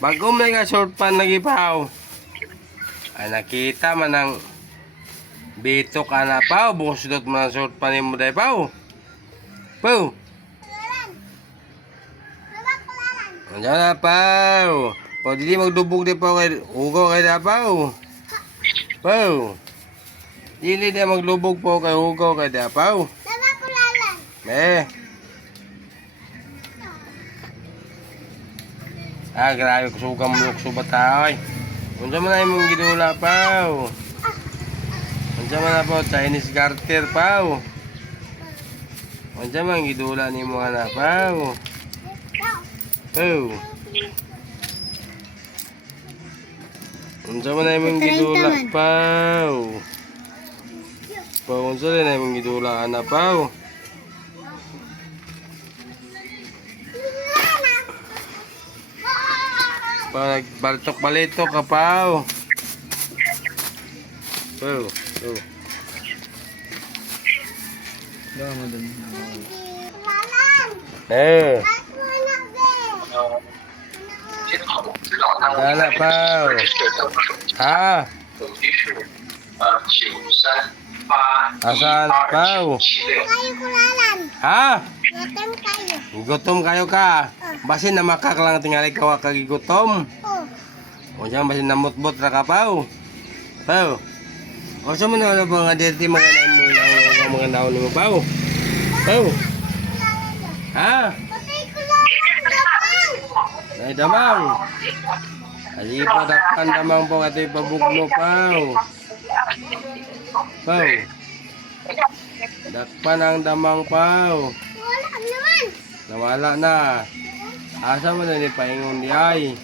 Bago may ka short pan nagipaw. Ay nakita man ang bitok ana paw. Bukos dot man short pan mo day paw. Paw. Andiyan na paw. Paw dili magdubog di paw kay ugaw kay da paw. Paw. Dili na maglubog po kay ugaw kay da paw. Eh. Ah, grabe ko suga mo lukso batay. Unsa man ay mong gidula paw? Unsa man na po Chinese garter paw? Unsa man gidula nimo ana paw? Paw. Unsa man ay mong gidula paw? Paw unsa rin ay mong gidula ana paw? Pag baltok-balito ka. Paw. Paw. Baka mo dun. Eh. Dala paw. Ha? Asan paw? Kayo kulalan. Ha? Gutom kayo. Gutom kayo ka. Basin na makak lang tingali ka wa kag gutom. Oh. O diyan basin namutbot ra ka paw. Paw. O sa man na ba nga dirty mga mo na naon mo? Paw. Ha? Patay. Gutom. Ay damang. Ay padakpan damang po katoy pabugno paw. Paw. Dakpan ang damang paw. Wala naman. Nawala na. Asa mo na ni paingon di ay.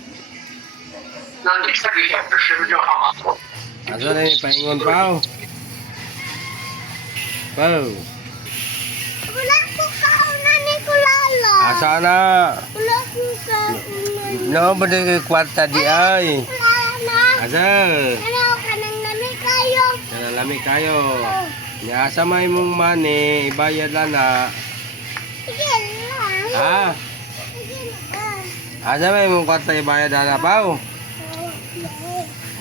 Asa na ni paingon paw. Paw. Asa na? Wala. No, ba di kwarta di ay. Na. Asa? Ka nang nami kayo? Kayo. Asa may mong mani, ibayad na. Lang. Ha? Asa may mong kwarta ibayad lang na paw?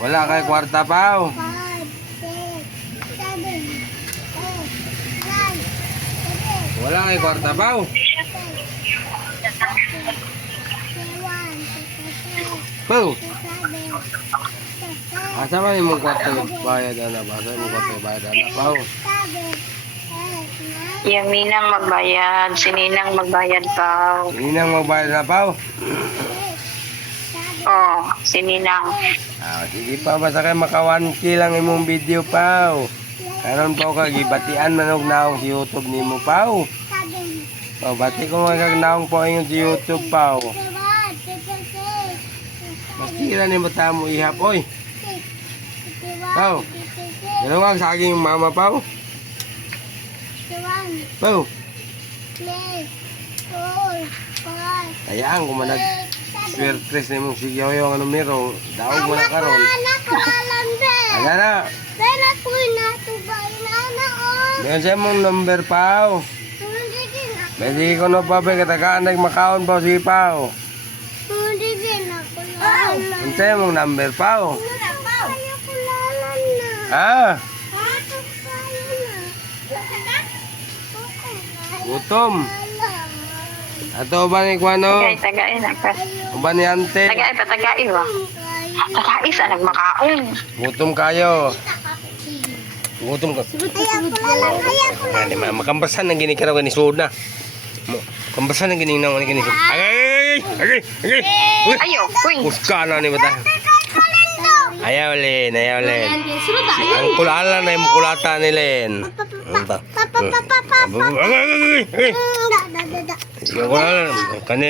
Wala kay kwarta six, seven, eight, nine, ten, Wala kay kwarta paw. Paw. Asa may mong kwarta ibayad lang na ba? Asa may mong kwarta ibayad lang na paw? Yung Minang magbayad, si Ninang magbayad pa. Hindi nang magbayad na paw. Oh, si Ninang. Ah, sige pa basta kay maka 1k lang imong video paw. Karon pa ka gibatian manog naong sa YouTube nimo paw. Oh, bati ko mga kagnaong po yung sa YouTube paw. Mas tira ni mata mo ihap oy. Paw. Ano nga saging yung mama paw? Paw. Hayaan ko man nag swertres na mong sigyaw yung numero. Daog mo na karon. Aga na. Pero po na tubay na na oh. Meron siya mong number ako. Pwede ko na pa ba katakaan nagmakaon pa si paw. Siya mong number na. Ah, gutom. Ato ba ni Kwano? Tagay, tagay na ka. Ni Ante? Tagay pa, tagay ba? Tagay sa nagmakaon. Gutom kayo. Gutom ka. Ma makambasan ng gini karaw ni Soda. Mo kambasan ng gini nang gini. Ay ay ay ay. Uy, Ayo, uy. Puska na ni bata. Ayaw len, ayaw len. Ang kulala na yung kulata ni Len. Ano ba? Ay, kani.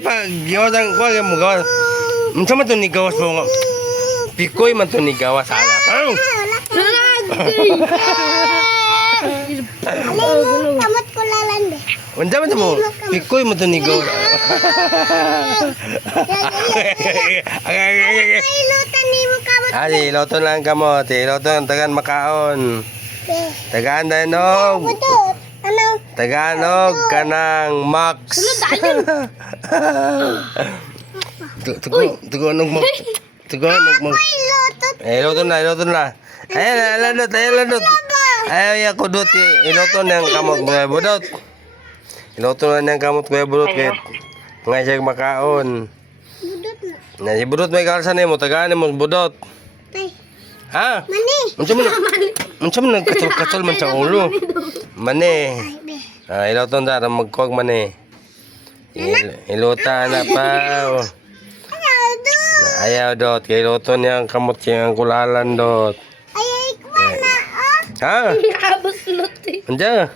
Pa, giwasang ko mo gawas. Unsa man to ni gawas mo? Pikoy man to ni gawas ana. Pau. Unsa man mo? Pikoy mo kamot Ali, loto lang kamot. Loto ang tagan makaon. Tagaan danog. Ano? Tagalog kanang Max. Tugo, tugo, nag mo. Tugo, nag mo. Eh, iluto na, iluto na. Ayan, alandot, ayan, alandot. Ayaw ya kudot, iluto na ang kamot mga budot. Iluto na niyang kamot mga budot, kaya nga siya makaon. Budot na. Na si budot may kalsa nimo, tagaan mo budot. Tay. Ha? Mani. Unsa man? Unsa man nagkatol-katol man sa ulo? Be. Ah, iluto na ra magkuwag mane. Il iluta na pa. Ayaw do. Ayaw dot, kay iluto niya ang kamot siya ang kulalan dot. Ayaw ikwa na. Oh. Ha? Abot sulot eh. Anja.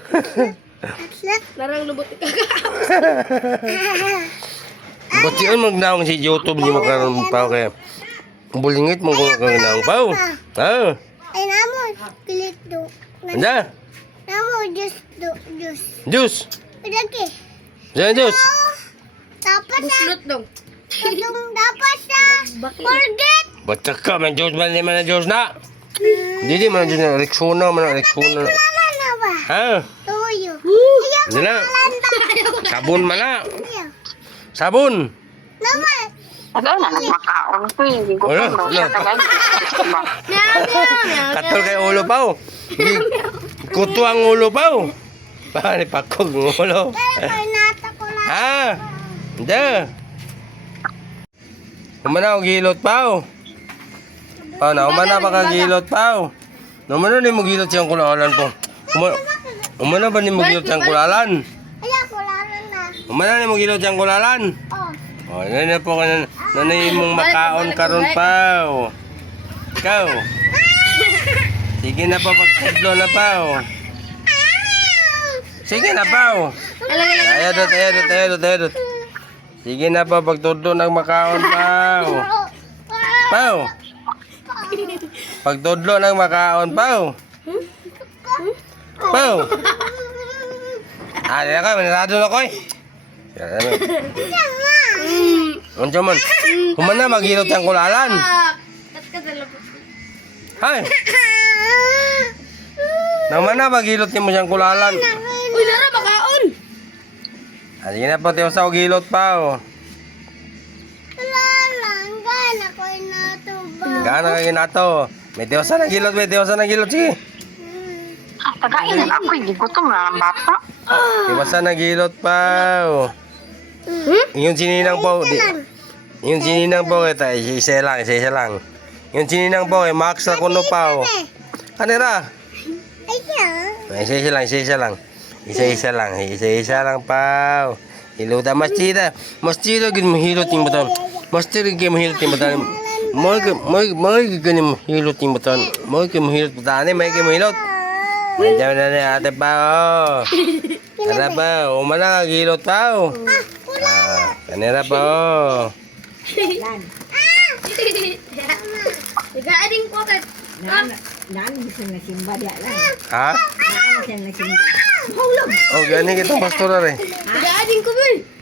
Larang lubot ka. Ba't yun magnaong si YouTube di makaroon pa kaya bulingit mo kung kaganaong pa. Ha? Ay, namo. Pilit do. Anja. Namo, juice do. Juice. Juice. Lagi. Anja, juice. Dapat sa. Sulot dong. Itong dapat sa. Forget. Basta ka, may juice man di man na juice na. Hindi di man na juice na. Man na, Rexona. Wala na? Ha? Landa. Sabon. Ayaw. Sabon. Naman. Tagal na nagmakaon ko eh. Hindi ko pa meow. Katol kay ulo pa oh. Kuto ang ulo pa oh. Pare pakog ang ulo. Ha? Hindi. Umana og gilot pa oh. Pa na umana pa ka gilot pa oh. Umana ni mo gilot siyang kulalan po. Umana, umana ba ni mo gilot siyang kulalan? Ko lang na. Umana ni mo gilot kulalan? Oh. Oh, na na po ka na, nanay mong makaon karon pa oh. Ikaw. Sige na pa pagkadlo na pa oh. Sige na pa. Ayaw dot, ayaw dot, ayaw dot. Sige na pa pagtudlo ng makaon pa. Pao. Pagtudlo ng makaon pao. Pao. Ah, dila ka, manarado na ko eh. Unsa man? Human na maghilot ang kulalan. Hay. Naman na maghilot ni mo siyang kulalan. Uy, Lara, makaon. Ah, sige na pa tiyo sa hilot pa oh. Lalanggan ako na to? Gana. May tiyo sa nagilot, may tiyo sa nagilot sige. Tagain na ako. Hindi gutom na ang bata. Tiyo sa nagilot pa oh. Yung sininang po, di, yung sininang po, ito, isa lang, isa lang. Yung sininang po, eh, max na kuno pa. Kanira. Ayaw. Isa isa lang, isa isa lang. Isa isa lang, isa isa lang pa. Hiluta mas tira. Mas tira gid mo hilot yung baton. Mas tira gid mo hilot yung baton. Moy moy moy gid mo hilot yung baton. Moy gid mo hilot baton. May gid mo hilot. Nandiyan na na ate pa oh. Ano pa? Umana ka hilot pa oh. Ah, kanira pa oh. Nag-aading ko kay... Naan bisa nagsimba dia lah. Ha? Naan bisa nagsimba. Oh, gani kitong pastor eh. Nag-aading ko, boy.